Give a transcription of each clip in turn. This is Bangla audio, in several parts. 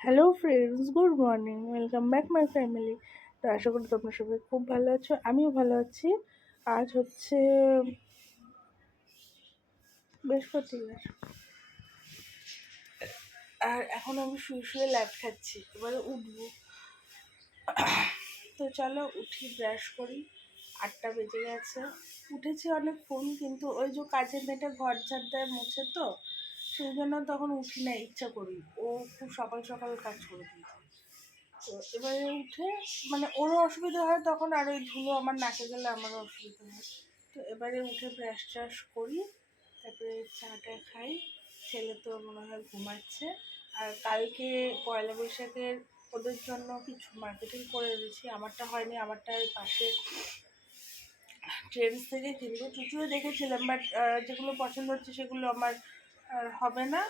Hello friends good morning welcome back my family তো আশা করি তোমরা সবাই খুব ভালো আছো। আমিও ভালো আছি। আজ হচ্ছে বৃহস্পতিবার। আর এখন আমি শুয়ে শুয়ে ল্যাব খাচ্ছি। এবারে উঠবো। তো চলো উঠি, ব্রাশ করি। আটটা বেজে গেছে। উঠেছি অনেক ফোন, কিন্তু ওই যে কাজের মেয়েটা ঘর ঝাড় দেয়, মুছে তো। সেই জন্য তখন উঠি না ইচ্ছা করি। ও খুব সকাল সকাল কাজ করে দিত তো এবারে উঠে মানে ওরও অসুবিধা হয় তখন আর ওই ধুলো আমার নাকে গেলে আমারও অসুবিধা হয়। তো এবারে উঠে ব্রাশ ট্রাশ করি, তারপরে চাটা খাই। ছেলে তো মনে হয় ঘুমাচ্ছে। আর কালকে পয়লা বৈশাখের ওদের জন্য কিছু মার্কেটিং করে দিয়েছি আমারটা হয়নি, আমারটা ওই পাশে ট্রেন্ডস থেকে কিনবো। চুচুও দেখেছিলাম বাট যেগুলো পছন্দ হচ্ছে সেগুলো আমার আর হবে না,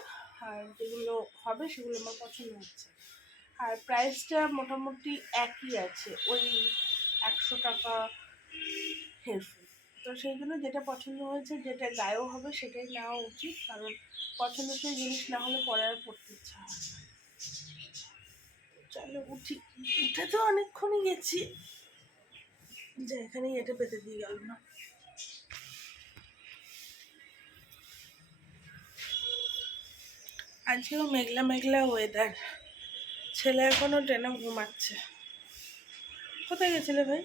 আর যেগুলো হবে সেগুলো আমার পছন্দ হচ্ছে। আর প্রাইসটা মোটামুটি একই আছে, ওই একশো টাকা হেরফের। তো সেই জন্য যেটা পছন্দ হয়েছে, যেটা গায়েও হবে সেটাই নেওয়া উচিত, কারণ পছন্দসই জিনিস না হলে পরে আর পড়তে ইচ্ছা হয় চলো উঠি। উঠে তো অনেকক্ষণই গেছি। যে, এখানেই এটা পেতে দিয়ে গেল না। আজকেও মেঘলা মেঘলা ওয়েদার ছেলে এখনও ট্রেনে ঘুমাচ্ছে। কোথায় গেছিলে ভাই?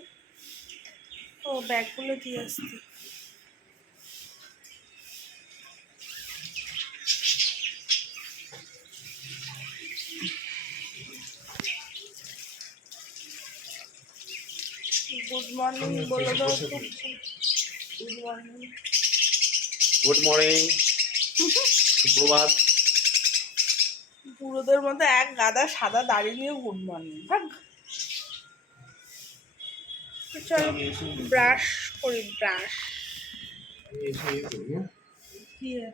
ও ব্যাগগুলো দিয়ে আসতে। গুড মর্নিং বলে দাও গুড মর্নিং গুড মর্নিং সুপ্রভাত। পুরোদের মধ্যে এক গাদা সাদা দাড়ি নিয়ে গুড মর্নিং চলো ব্রাশ করি ব্রাশ। দিয়ে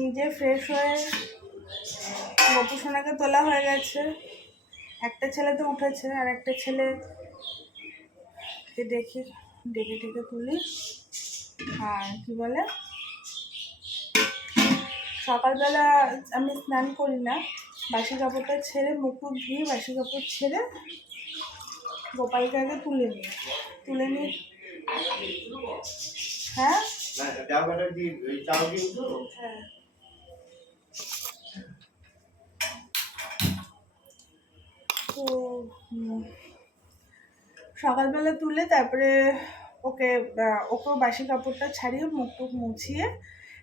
নিজে ফ্রেশ হয়ে গপু সোনাকে তোলা হয়ে গেছে। একটা ছেলে তো উঠেছে আর একটা ছেলে দেখি ডেকে ডেকে তুলি। আর কি বলে? সকালবেলা আমি স্নান করি না বাসি কাপড়টা ছেড়ে মুকুট ধুয়ে বাসি কাপড় ছেড়ে গোপালকে আগে তুলে নিই। তুলে নিই হ্যাঁ? হ্যাঁ। তো সকালবেলা তুলে তারপরে ওকে ওকেও বাসি কাপড়টা ছাড়িয়ে মুখ টুক মুছিয়ে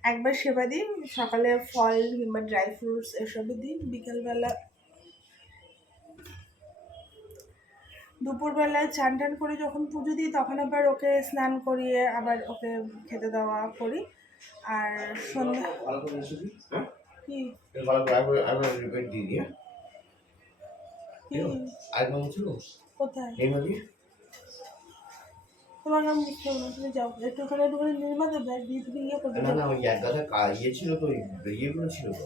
একবার সেবা দিই। সকালে ফল কিংবা ড্রাই ফ্রুটস এসবই দিই বিকেলবেলা। দুপুরবেলায় চান টান করে যখন পুজো দিই তখন আবার ওকে স্নান করিয়ে আবার ওকে খেতে দেওয়া করি। আর সন্ধ্যা হ্যাঁ? কি এটা ভালো করে আবার আবার রিপেয়ার দিয়ে দিই হ্যাঁ মুছিল কোথায়? এই নদী তোমাকে আমি বুঝতে পারব না তুমি নির্মা দেবে দিয়ে তুমি ইয়ে করবে। না না ওই এক গাছা ইয়ে ছিল তো ইয়েগুলো ছিল তো।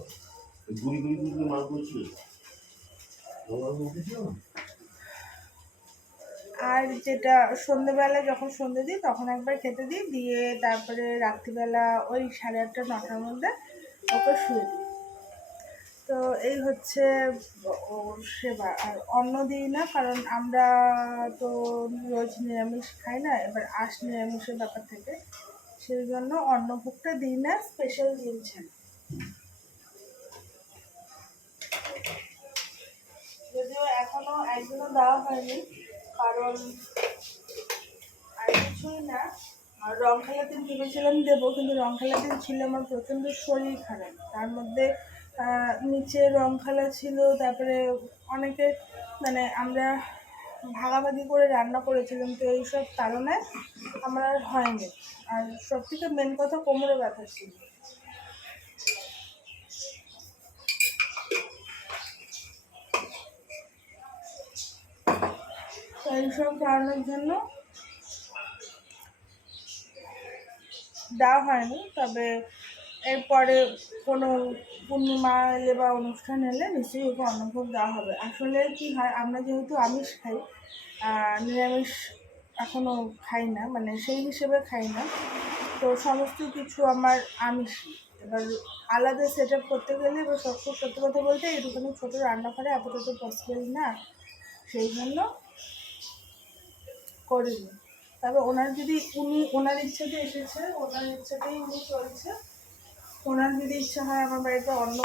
গুড়ি গুড়ি গুড়ি গুড়ি মাছগুলো ছিল। ওগুলো উঠেছিল না আর যেটা সন্ধ্যেবেলা যখন সন্ধ্যে দিই তখন একবার খেতে দিই দিয়ে তারপরে রাত্রিবেলা ওই সাড়ে আটটা নটার মধ্যে ওকে শুয়ে দিই। তো এই হচ্ছে সেবা। আর অন্ন দিই না, কারণ আমরা তো রোজ নিরামিষ খাই না, এবার আঁশ নিরামিষের ব্যাপার থেকে। সেই জন্য অন্নভোগটা দিই না স্পেশাল দিনছেন যদিও এখনও একদিনও দেওয়া হয়নি, কারণ আর কিছুই না। আর রং দিন ভেবেছিলাম দেবো, কিন্তু রং দিন ছিল আমার প্রচণ্ড শরীর খারাপ। তার মধ্যে নিচে রং খেলা ছিল, তারপরে অনেকে মানে আমরা ভাগাভাগি করে রান্না করেছিলাম, তো এইসব কারণে আমার আর হয়নি। আর সব থেকে মেন কথা কোমরে ব্যথা ছিল। এইসব কারণের জন্য দেওয়া হয়নি, তবে এরপরে কোনো পূর্ণিমা এলে বা অনুষ্ঠান এলে নিশ্চয়ই ওকে অন্নভোগ দেওয়া হবে। আসলে কি হয়, আমরা যেহেতু আমিষ খাই নিরামিষ এখনও খাই না মানে সেই হিসেবে খাই না। তো সমস্ত কিছু আমার আমিষ। এবার আলাদা সেট আপ করতে গেলে এবার সব সত্যি কথা বলতে এটুখানি ছোটো রান্নাঘরে আপাতত পসিবল না। সেই জন্য করিনি। তবে ওনার যদি উনি, ওনার ইচ্ছাতে এসেছে, ওনার ইচ্ছাতেই উনি চলছে। ওনার যদি ইচ্ছা হয় আমার বাড়িতে অন্ন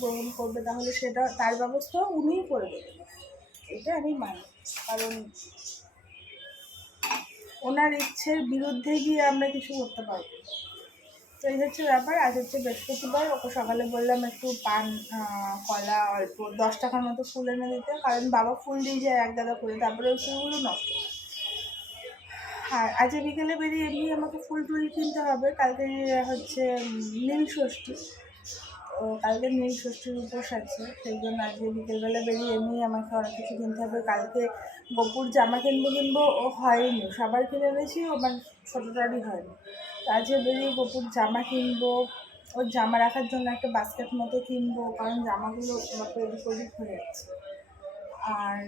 গ্রহণ করবে, তাহলে সেটা তার ব্যবস্থাও উনিই করে দেবেন এটা আমি মানি। কারণ ওনার ইচ্ছের বিরুদ্ধে গিয়ে আমরা কিছু করতে পারব। তো এই হচ্ছে ব্যাপার। আজ হচ্ছে বৃহস্পতিবার। ওকে সকালে বললাম একটু পান কলা অল্প দশ টাকার মতো ফুল এনে দিতে। কারণ বাবা ফুল দিয়ে যায়, এক গাদা করে তারপরে ওই ফুলগুলো নষ্ট। আর আজকে বিকেলে বেরিয়ে এমনি আমাকে ফুল টুল কিনতে হবে। কালকে হচ্ছে নীল ষষ্ঠী। তো কালকে নীল ষষ্ঠীর উপোস আছে, সেই জন্য আজকে বিকেলবেলা বেরিয়ে এমনি আমাকে অনেক কিছু কিনতে হবে। কালকে বপুর জামা কিনবো কিনবো ও হয়নি। সবার কিনে এনেছি, ও মানে ছোটোটারই হয়নি। তো আজকে বেরিয়ে বপুর জামা কিনবো, ওর জামা রাখার জন্য একটা বাস্কেট মতো কিনবো, কারণ জামাগুলো এদিক ওদিক হয়ে যাচ্ছে আর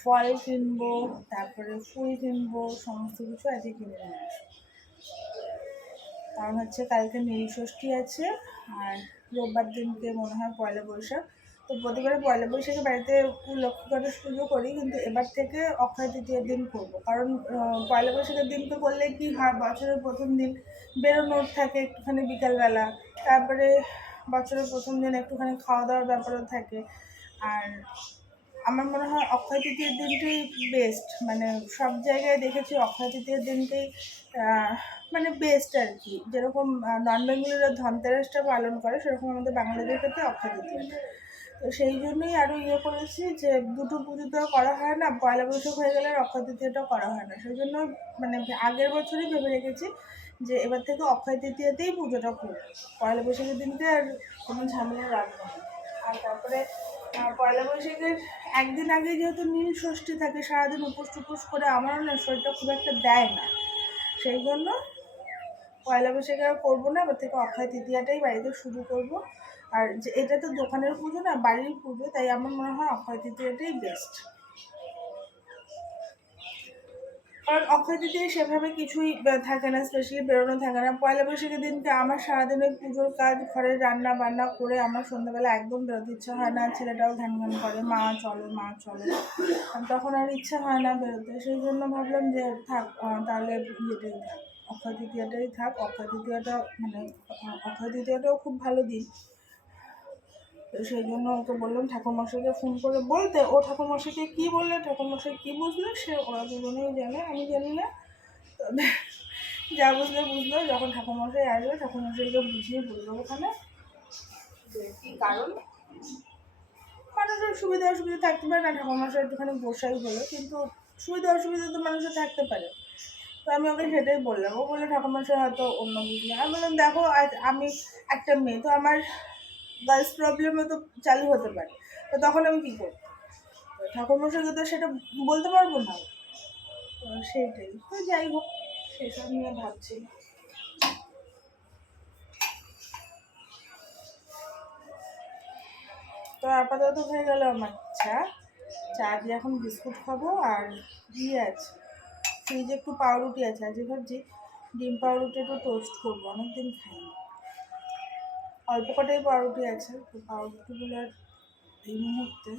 ফল কিনবো, তারপরে ফুল কিনবো, সমস্ত কিছু আজকে কিনে নিয়ে আসব। কারণ হচ্ছে কালকে নীল ষষ্ঠী আছে, আর রোববার দিনকে মনে হয় পয়লা বৈশাখ। তো প্রতিবারে পয়লা বৈশাখে বাড়িতে লক্ষ্মী গণেশ পুজো করি, কিন্তু এবার থেকে অক্ষয় তৃতীয় দিন করব। কারণ পয়লা বৈশাখের দিন তো করলে কি হয়, বছরের প্রথম দিন বেরোনোর থাকে একটুখানি বিকালবেলা, তারপরে বছরের প্রথম দিন একটুখানি খাওয়া দাওয়ার ব্যাপারও থাকে। আর আমার মনে হয় অক্ষয় তৃতীয়ার দিনটাই বেস্ট মানে সব জায়গায় দেখেছি অক্ষয় তৃতীয়ার দিনটাই মানে বেস্ট আর কি। যেরকম নন বেঙ্গলিরা ধনতেরাসটা পালন করে, সেরকম আমাদের বাঙালিদের ক্ষেত্রে অক্ষয় তৃতীয় তো সেই জন্যই আরও ইয়ে করেছি যে দুটো পুজো তো করা হয় না, পয়লা বৈশাখ হয়ে গেলে অক্ষয় তৃতীয়াটাও করা হয় না। সেই জন্য মানে আগের বছরই ভেবে রেখেছি যে এবার থেকে অক্ষয় তৃতীয়াতেই পুজোটা করব। পয়লা বৈশাখের দিনকে আর কোনো ঝামেলা রাখব না। আর তারপরে পয়লা বৈশাখের একদিন আগে যেহেতু নীল ষষ্ঠী থাকে, সারাদিন উপোস টুপোস করে আমারও না শরীরটা খুব একটা দেয় না। সেই জন্য পয়লা বৈশাখে আর করব না, এবার থেকে অক্ষয় তৃতীয়াটাই বাড়িতে শুরু করব। আর যে এটা তো দোকানের পুজো না, বাড়ির পুজো, তাই আমার মনে হয় অক্ষয় তৃতীয়াটাই বেস্ট কারণ অক্ষয় সেভাবে কিছুই থাকে না স্পেশালি বেরোনো থাকে না। পয়লা বৈশাখের দিনকে আমার সারাদিন ওই পুজোর কাজ, ঘরের রান্না বান্না করে আমার সন্ধ্যাবেলা একদম বেরোতে ইচ্ছা হয় না। ছেলেটাও ঘ্যান ঘ্যান করে, মা চলো মা চলো। তখন আর ইচ্ছা হয় না বেরোতে। সেই জন্য ভাবলাম যে থাক তাহলে ইয়েটাই থাক, অক্ষয় তৃতীয়াটাই থাক। অক্ষয় তৃতীয়াটা মানে অক্ষয় তৃতীয়াটাও খুব ভালো দিন। তো সেই জন্য ওকে বললাম, ঠাকুরমশাইকে ফোন করে বলতে। ও ঠাকুরমশাইকে কী বললে, ঠাকুরমশাই কী বুঝলো, সে ওরা দুজনেই জানে, আমি জানি না। তবে যা বুঝলে, বুঝলো। যখন ঠাকুরমশাই আসবে, ঠাকুরমশাইকে বুঝিয়ে বলল ওখানে। কী কারণ? মানুষের সুবিধা অসুবিধা থাকতে পারে না, ঠাকুরমশাই একটুখানি বসাই হলো কিন্তু সুবিধা অসুবিধা তো মানুষের থাকতে পারে। তো আমি ওকে সেটাই বললাম। ও বলল, ঠাকুরমশাই হয়তো অন্য বুঝলে আমি বললাম, দেখো আমি একটা মেয়ে, তো আমার গার্লস প্রবলেমও তো চালু হতে পারে। তো তখন আমি কী করব? ঠাকুরমশাইকে তো সেটা বলতে পারব না। সেইটাই। তো যাই হোক, সেসব নিয়ে ভাবছি। তো আপাতত হয়ে গেল আমার চা। চা দিয়ে এখন বিস্কুট খাব আর ইয়ে আছে। ফ্রিজে একটু পাউরুটি আছে। আজকে ভাবছি ডিম পাউরুটি একটু টোস্ট করব। অনেকদিন খাইনি। অল্প কটাই পাউরুটি আছে, তো পাউরুটিগুলো আর এই মুহূর্তে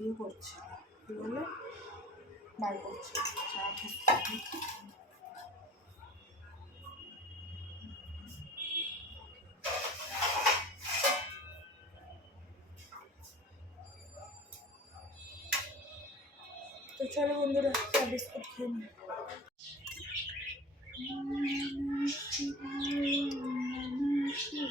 ইয়ে করছি, কী বলে? বার করছি। তো চলো বন্ধুরা, চা, বিস্কুট খেয়ে নিই। Thank you.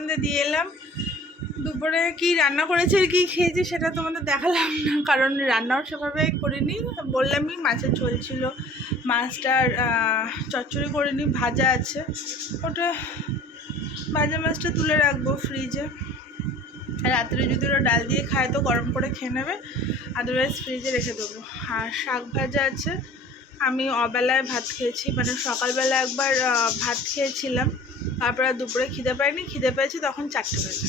সন্ধে দিয়ে এলাম। দুপুরে কি রান্না করেছে আর কি খেয়েছি সেটা তোমাদের দেখালাম না, কারণ রান্নাও সেভাবে করিনি। বললামই মাছের ঝোল ছিল, মাছটার চচ্চড়ি করিনি, ভাজা আছে। ওটা ভাজা মাছটা তুলে রাখব ফ্রিজে। রাত্রে যদি ওরা ডাল দিয়ে খায় তো গরম করে খেয়ে নেবে আদারওয়াইজ ফ্রিজে রেখে দেবো। আর শাক ভাজা আছে। আমি অবেলায় ভাত খেয়েছি মানে সকালবেলা একবার ভাত খেয়েছিলাম। তারপরে দুপুরে খিদে পাইনি। খিদে পেয়েছি তখন চারটে বাজে।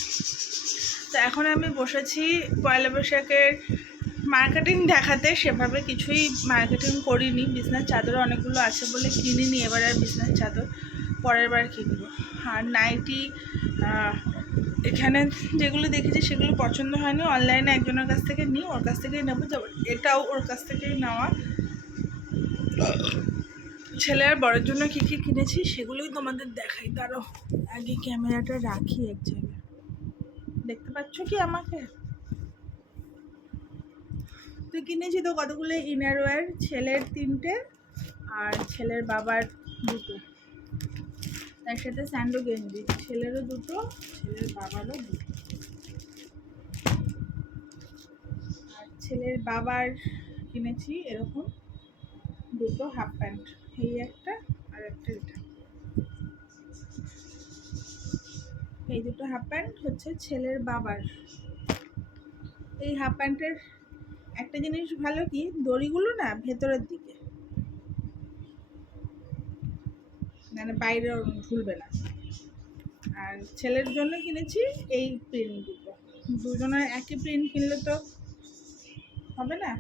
তো এখন আমি বসেছি পয়লা বৈশাখের মার্কেটিং দেখাতে। সেভাবে কিছুই মার্কেটিং করিনি। বিছনার চাদর অনেকগুলো আছে বলে কিনিনি। এবার আর বিছনার চাদর পরের বার কিনবো। আর নাইটি এখানে যেগুলো দেখেছি সেগুলো পছন্দ হয়নি। অনলাইনে একজনের কাছ থেকে নিই, ওর কাছ থেকেই নেব। এটাও ওর কাছ থেকেই নেওয়া। ছেলে আর বড়ের জন্য কী কী কিনেছি সেগুলোই তোমাদের দেখাই। দাঁড়ো আগে ক্যামেরাটা রাখি এক জায়গায়। দেখতে পাচ্ছ কি আমাকে? তো কিনেছি তো কতগুলো ইনারওয়্যার ছেলের তিনটে আর ছেলের বাবার দুটো। তার সাথে স্যান্ডো গেঞ্জি ছেলেরও দুটো, ছেলের বাবারও দুটো। আর ছেলের বাবার কিনেছি এরকম দুটো হাফ প্যান্ট এই একটা আর একটা এটা এই দুটো হাফ প্যান্ট হচ্ছে ছেলের বাবার। এই হাফ প্যান্টের একটা জিনিস ভালো কি? দড়িগুলো না ভেতরের দিকে। মানে বাইরে ঝুলবে না। আর ছেলের জন্য কিনেছি এই প্রিন্ট দুটো। দুজনের একই প্রিন্ট কিনলে তো হবে না?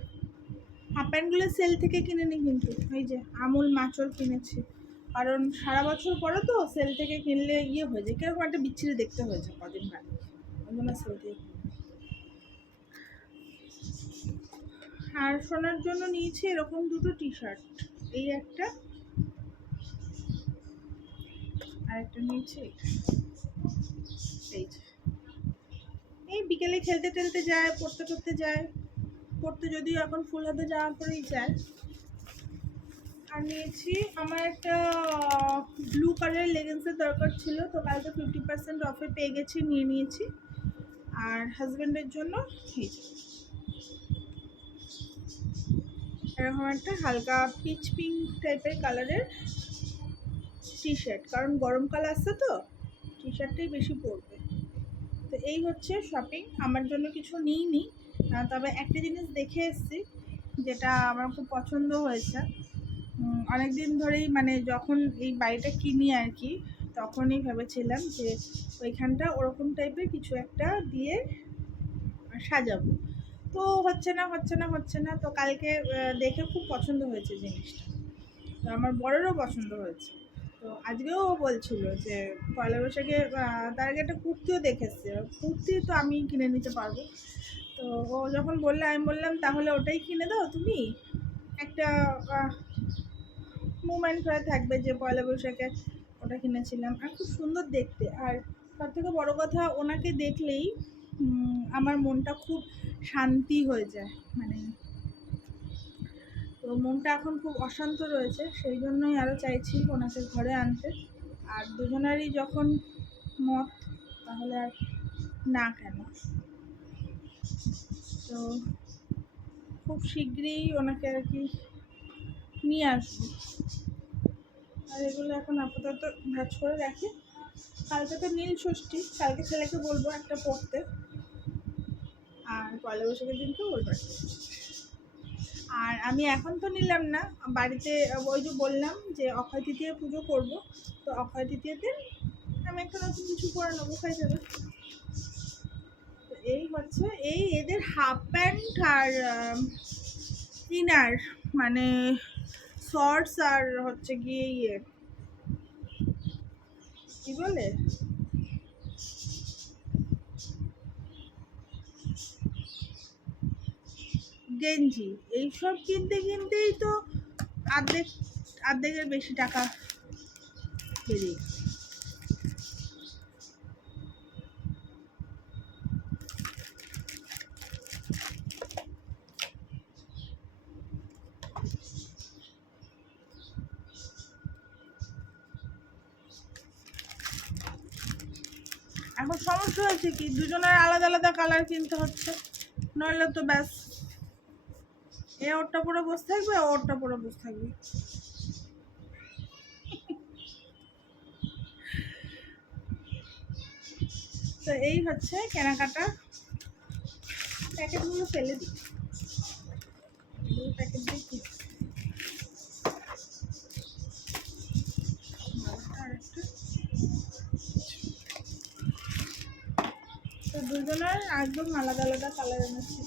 হাফ প্যান্টগুলো সেল থেকে কিনে নিই কিন্তু, এই যে আমুল মাচল কিনেছি। কারণ সারা বছর পরে তো সেল থেকে কিনলে ইয়ে হয়ে যায়, কীরকম একটা বিচ্ছিরি দেখতে হয়েছে কদিন বাদে। ওই জন্য সেল থেকে। আর শোনার জন্য নিয়েছি এরকম দুটো টি শার্ট এই একটা আর একটা নিয়েছি এই এই বিকেলে খেলতে টেলতে যায়, পড়তে পড়তে যায়। পড়তে যদিও এখন ফুল হাতে জামা পরেই যায়। আর নিয়েছি আমার একটা ব্লু কালারের লেগিংসের দরকার ছিল তো কালকে ফিফটি পার্সেন্ট অফে পেয়ে গেছি নিয়ে নিয়েছি। আর হাজব্যান্ডের জন্য এরকম একটা হালকা পিচ পিঙ্ক টাইপের কালারের টি শার্ট কারণ গরমকাল আসছে তো টি শার্টটাই বেশি পরবে। তো এই হচ্ছে শপিং আমার জন্য কিছু নিইনি। আহ, তবে একটা জিনিস দেখে এসেছি যেটা আমার খুব পছন্দ হয়েছে। অনেক দিন ধরেই মানে যখন এই বাড়িটা কিনি আর কি, তখনই ভেবেছিলাম যে ওইখানটা ওরকম টাইপের কিছু একটা দিয়ে সাজাবো। তো হচ্ছে না হচ্ছে না হচ্ছে না, তো কালকে দেখে খুব পছন্দ হয়েছে জিনিসটা। তো আমার বড়েরও পছন্দ হয়েছে। তো আজকেও ও বলছিল যে পয়লা বৈশাখে তার আগে একটা কুর্তিও দেখেছে কুর্তি তো আমি কিনে নিতে পারব। তো ও যখন বলল, আমি বললাম, তাহলে ওটাই কিনে দাও তুমি? একটা মুমেন্ট হয়ে থাকবে যে পয়লা বৈশাখে ওটা কিনেছিলাম। আর খুব সুন্দর দেখতে। আর সব থেকে বড়ো কথা, ওনাকে দেখলেই আমার মনটা খুব শান্তি হয়ে যায়। মানে তো মনটা এখন খুব অশান্ত রয়েছে, সেই জন্যই আরও চাইছি ওনাকে ঘরে আনতে। আর দুজনেরই যখন মত, তাহলে আর না কেন। তো খুব শীঘ্রই ওনাকে আর কি নিয়ে আসব। আর এগুলো এখন আপাতত ভাজ করে রাখি। কালকে তো নীল ষষ্ঠী, কালকে ছেলেকে বলব একটা পড়তে। আর পয়লা বৈশাখের দিনকে বলব। আর আমি এখন তো নিলাম না, বাড়িতে ওই যে বললাম যে অক্ষয় তৃতীয় পুজো করব। তো অক্ষয় তৃতীয়তে আমি একটা নতুন কিছু করে নেব খাই যাবে। এই হচ্ছে, এই এদের হাফ প্যান্ট আর ইনার মানে শর্টস আর হচ্ছে গিয়ে ইয়ে। কি বলে? গেঞ্জি, এইসব কিনতে কিনতেই তো অর্ধেক, অর্ধেকের বেশি টাকা বেরিয়ে গেছে। এখন কি দুজনের আলাদা আলাদা কালার কিনতে হচ্ছে। নইলে তো ব্যাস। এ ওরটা পরে বসে থাকবে ওরটা পরে বসে থাকবে। তো এই হচ্ছে কেনাকাটা। প্যাকেটগুলো ফেলে দিই। প্যাকেট দিয়ে কি বাবারটা আরেকটা। তো দুজনের একদম আলাদা আলাদা কালার এনেছি।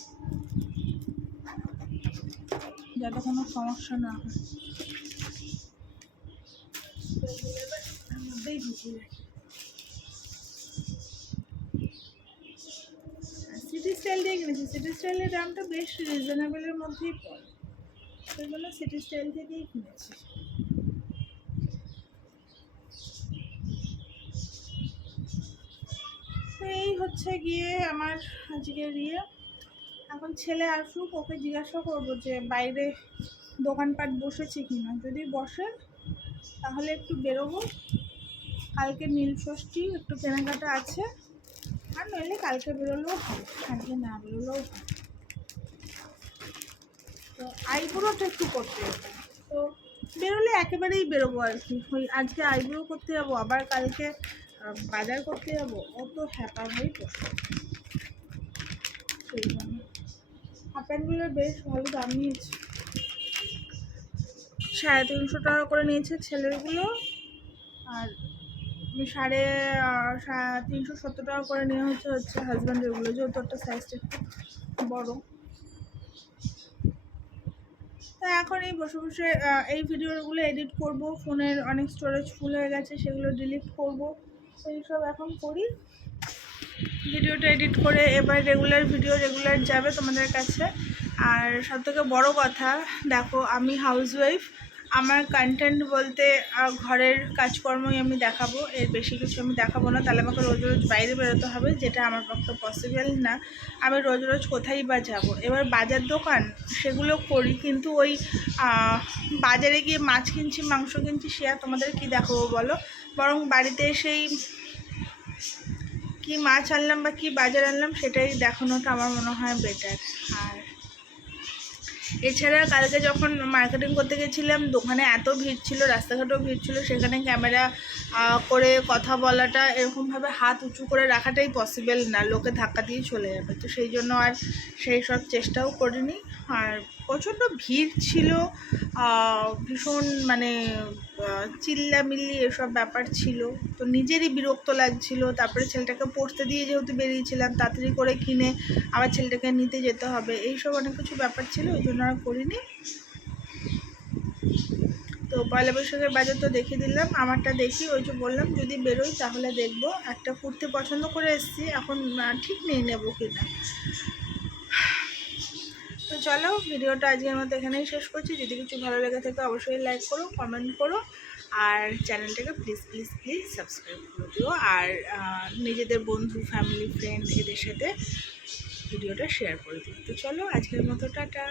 যাতে কোনো সমস্যা না হয়। মধ্যেই ঢুকিয়ে রাখি। সিটি স্টাইল দিয়ে কিনেছি। সিটি স্টাইলের দামটা বেশ রিজনেবলের মধ্যেই পড়ে। সেই জন্য সিটি স্টাইল থেকেই কিনেছি তো এই হচ্ছে গিয়ে আমার আজকের ইয়ে এখন ছেলে আসুক, ওকে জিজ্ঞাসা করব যে বাইরে দোকানপাট বসেছে কি না। যদি বসে, তাহলে একটু বেরোবো। কালকে নীল ষষ্ঠী, একটু কেনাকাটা আছে। আর নইলে কালকে বেরোলেও হবে আজকে না বেরোলেও হবে তো আইব্রোটা একটু করতে তো বেরোলে একেবারেই বেরোবো আর কি। ওই আজকে আইব্রো করতে যাব, আবার কালকে বাজার করতে যাব, অত হ্যাপা হয়ে বসে। সেই জন্য। হাফ প্যান্টগুলো বেশ ভালো দাম নিয়েছে। সাড়ে তিনশো টাকা করে নিয়েছে ছেলেরগুলো আর সাড়ে তিনশো সত্তর টাকা করে নেওয়া হচ্ছে হচ্ছে হাজব্যান্ডেরগুলো, যেহেতু একটা সাইজটা একটু বড়। তা এখন এই বসে বসে এই ভিডিওগুলো এডিট করব, ফোনের অনেক স্টোরেজ ফুল হয়ে গেছে, সেগুলো ডিলিট করব। এইসব এখন করি। ভিডিওটা এডিট করে এবার রেগুলার ভিডিও রেগুলার যাবে তোমাদের কাছে। আর সব থেকে বড়ো কথা, দেখো আমি হাউসওয়াইফ আমার কন্টেন্ট বলতে ঘরের কাজকর্মই আমি দেখাবো। এর বেশি কিছু আমি দেখাবো না। তাহলে আমাকে রোজ রোজ বাইরে বেরোতে হবে, যেটা আমার পক্ষে পসিবল না। আমি রোজ রোজ কোথায় বা যাব? এবার বাজার দোকান, সেগুলো করি। কিন্তু ওই বাজারে গিয়ে মাছ কিনছি, মাংস কিনছি, সে আর তোমাদের কি দেখাবো বলো? বরং বাড়িতে এসেই কি মাছ আনলাম বা কি বাজার আনলাম সেটাই দেখানোটা আমার মনে হয় বেটার আর এছাড়া কালকে যখন মার্কেটিং করতে গেছিলাম, দোকানে এত ভিড় ছিল, রাস্তাঘাটেও ভিড় ছিল, সেখানে ক্যামেরা করে কথা বলাটা এরকমভাবে হাত উঁচু করে রাখাটাই পসিবল না, লোকে ধাক্কা দিয়ে চলে যাবে। তো সেই জন্য আর সেই সব চেষ্টাও করিনি। আর প্রচণ্ড ভিড় ছিল ভীষণ মানে চিল্লামিল্লি এসব ব্যাপার ছিল। তো নিজেরই বিরক্ত লাগছিল, তারপরে ছেলেটাকে পড়তে দিয়ে যেহেতু বেরিয়েছিলাম, তাড়াতাড়ি করে কিনে আবার ছেলেটাকে নিতে যেতে হবে। এইসব অনেক কিছু ব্যাপার ছিল, ওই জন্য আর করিনি। তো পয়লা বৈশাখের বাজার তো দেখিয়ে দিলাম, আমারটা দেখি, ওই যে বললাম যদি বেরোই তাহলে দেখব। একটা কুর্তি পছন্দ করে এসেছি, এখন ঠিক নিয়ে নেব কিনা। তো চলো, ভিডিওটা আজকের মতো এখানেই শেষ করছি। যদি কিছু ভালো লেগে থাকে অবশ্যই লাইক করো কমেন্ট করো, আর চ্যানেলটাকে প্লিজ প্লিজ প্লিজ সাবস্ক্রাইব করে দিও। আর নিজেদের বন্ধু ফ্যামিলি ফ্রেন্ড এদের সাথে ভিডিওটা শেয়ার করে দিও। তো চলো, আজকের মতো, টাটা।